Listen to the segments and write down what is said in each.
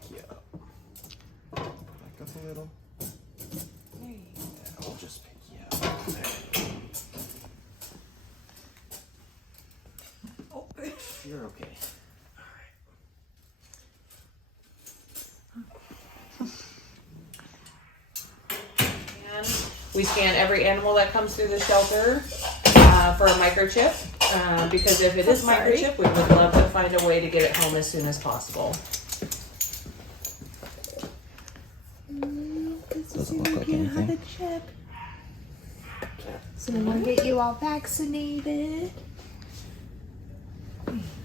pick you up. Back up a little. There you go. Yeah, we'll just pick you up. There you go. Oh. You're okay. We scan every animal that comes through the shelter for a microchip because if it is microchip, we would love to find a way to get it home as soon as possible. Doesn't look like anything. So then we'll get you all vaccinated.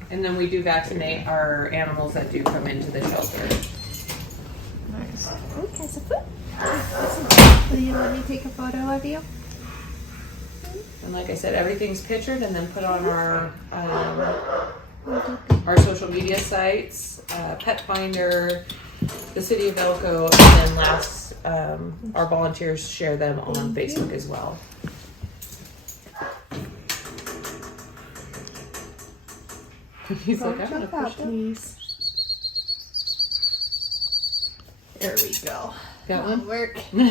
And then we do vaccinate our animals that do come into the shelter. Nice. Okay, so foot. Will you let me take a photo of you? And like I said, everything's pictured and then put on our social media sites, Pet Finder, the City of Elko, and then last, our volunteers share them on Facebook as well. He's like, I'm gonna push it. Please. There we go. Got That'll one? work. You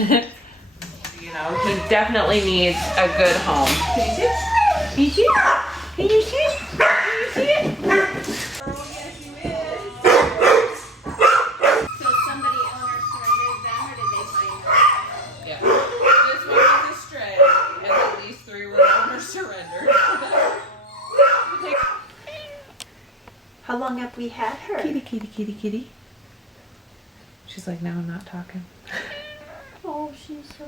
know, he definitely needs a good home. Can you see it? Can you see it? Can you see it? Can you see it? Oh, yes, you is. So somebody owner surrendered them, or did they find them? Yeah. This one was a stray, and at least 3 were owner surrendered. How long have we had her? Kitty, kitty, kitty, kitty. She's like, now I'm not talking. Oh, she's so